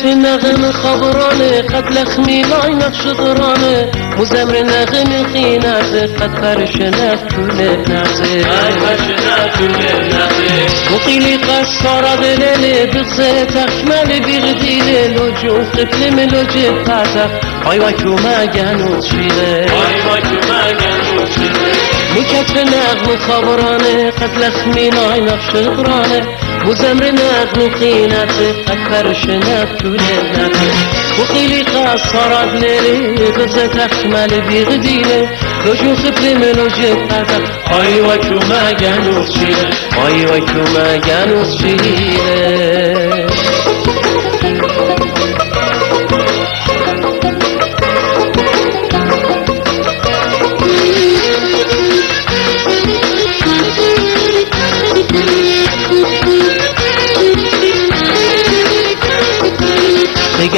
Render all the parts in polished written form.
كتف النغم خبرانه قد لخمي لاي نقش درانه مزمر نغم خينات قد فرشنا كل ناسه وقيلي قصارة دلالي بغزة تخمل بغديلي لوجو قبل ملوجي فاتح أيوة كما جانو شيلي مكتف نغم خبرانه قد لخمي لاي نقش درانه مزمر نغم خينات قد فرشنا كل ناسه وقيلي قصارة دلالي بغزة تخمل بغديلي لوجو قبل ملوجي فاتح أيوة كما جانو شيلي أيوة كما جانو شيلي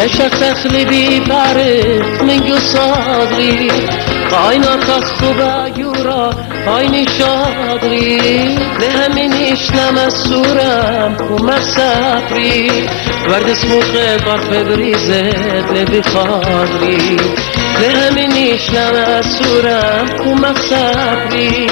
قشق تخلبي بعرف من جو صدري قاينات الصبا يورا عيني شاطري لهمنيش نمسورم وما سافري ورد اسمه خبر فبريزت لبي خاطري لهمنيش نمسورم وما سافري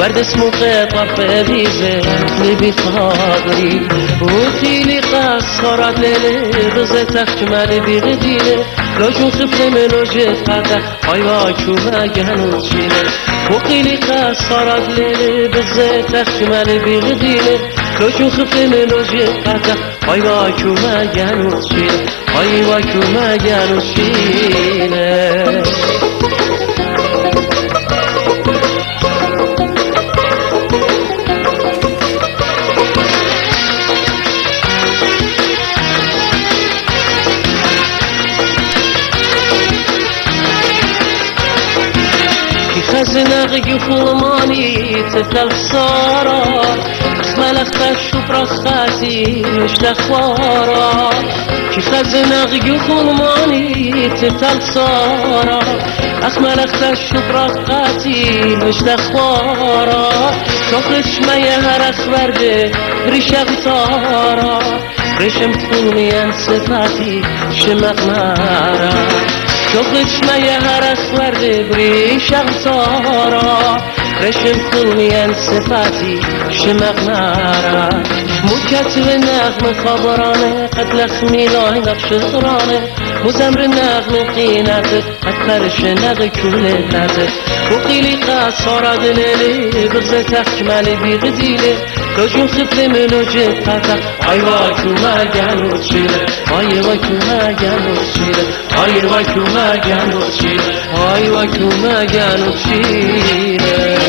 ورد اسمه خبر فبريزت لبي خاطري وخيلي قصرت للي غزت اخجمل بغديله لوجو خبل ملوجت فتح ايوا كما جانو شيله وقيلي قصرت للي غزت اخجمل بغديله لوجو خبل ملوجت فتح ايوا كما جانو شيله ايوا كما جانو شيله خزنغ يخلماني تفل خسارة اسمالك تشوف رخاتي مش تخوارا كي خزنغ يخلماني تفل خسارة اسمالك تشوف رخاتي مش تخوارا شوفش ما يهرخ ورده ريشة غطارة ريشم تخوني صفاتي شمق نارا شوفش ما يهرخ ورده بريشة غطارة رشم كوني صفاتي شمق نارا مكتب النغم خبرانه قد لخمي لاي نقش غرانه مزمر النغم قيناته قد فرش نغ كل ناته وقيلي قصارة دلالي بغزة تخجمل بغديله لوجو خبل ملوجي فتح ايوا كما جانو شيله ايوا كما جانو شيله ايوا كما جانو شيله ايوا كما جانو شيله